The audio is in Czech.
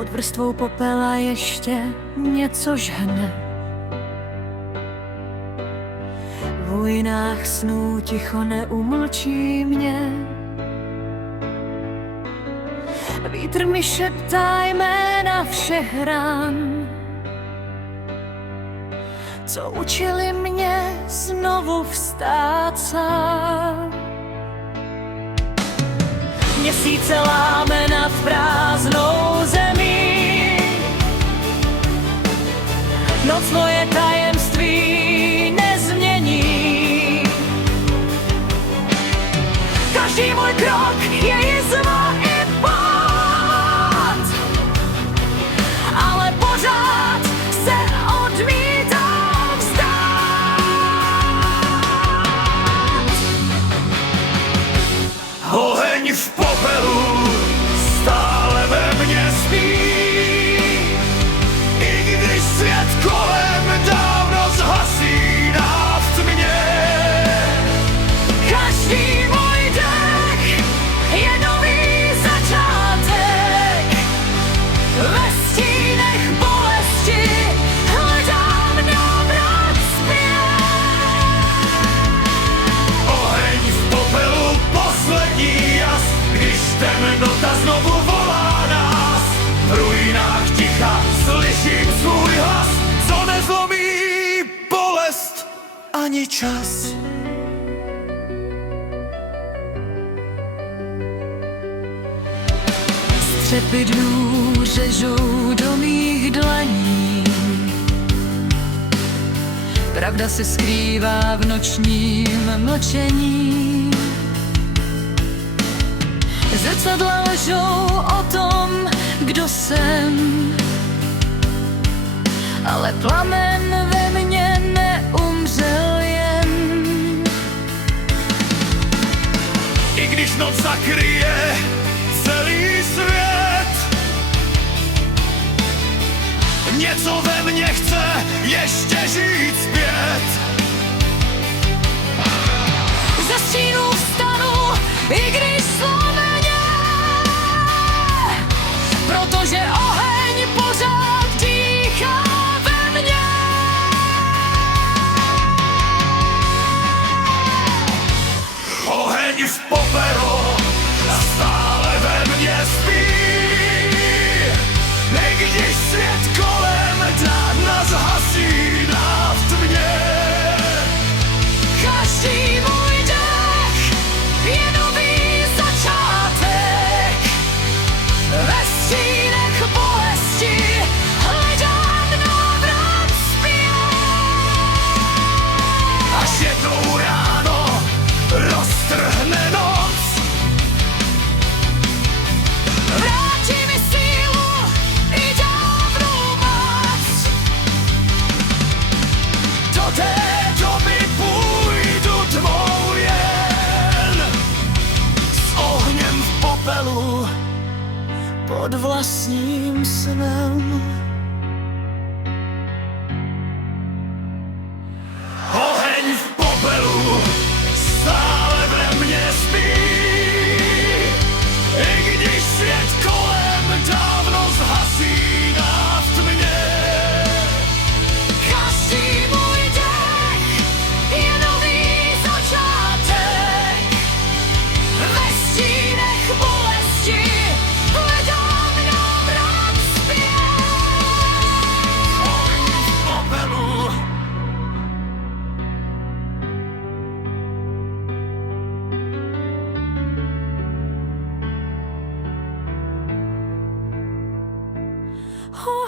pod vrstvou popela ještě něco žhne. V ujinách snů ticho neumlčí mě. Vítr mi šeptá jména všech ran, co učili mě znovu vstát sám. Měsíce láme nad prázdnou zemí, noc moje tajemství nezmění. Každý můj krok je jizva i pád, ale pořád se odmítám vzdát. Oheň v popelu stále ve mně spí, i když svět kolem dávno zhasíná v tmě. Každý můj dech je nový začátek, ve stínech bolesti hledám návrat zpět. Oheň v popelu, poslední jas, když temnota znovu volá nás. V ruinách ticha slyším svůj hlas, co nezlomí bolest ani čas. Střepy dnů řežou do mých dlaní, pravda se skrývá v nočním mlčení. Zrcadla lžou o tom, kdo jsem, ale plamen ve mně neumřel jen. I když noc zakryje celý svět, něco ve mně chce ještě žít zpět. Ze stínu vstanu, i když slomeně, protože oheň pořád dýchá ve mně. Oheň v popelu stále ve mně spí, i když svět kolem dávna zhasíná v tmě. Každý můj dech je nový začátek, ve stínech bolesti hledám návrat zpět. Až jednou ráno roztrhne noc, Vrátí mi sílu i dávnou moc. do té doby půjdu tmou jen, s ohněm v popelu pod vlastním snem. Oheň v popelu stále ve mně spí, i když svět kolem dávno zhasíná v tmě. Každý můj dech je nový začátek, ve stínech bolesti hledám návrat zpět. Oheň v popelu Oh,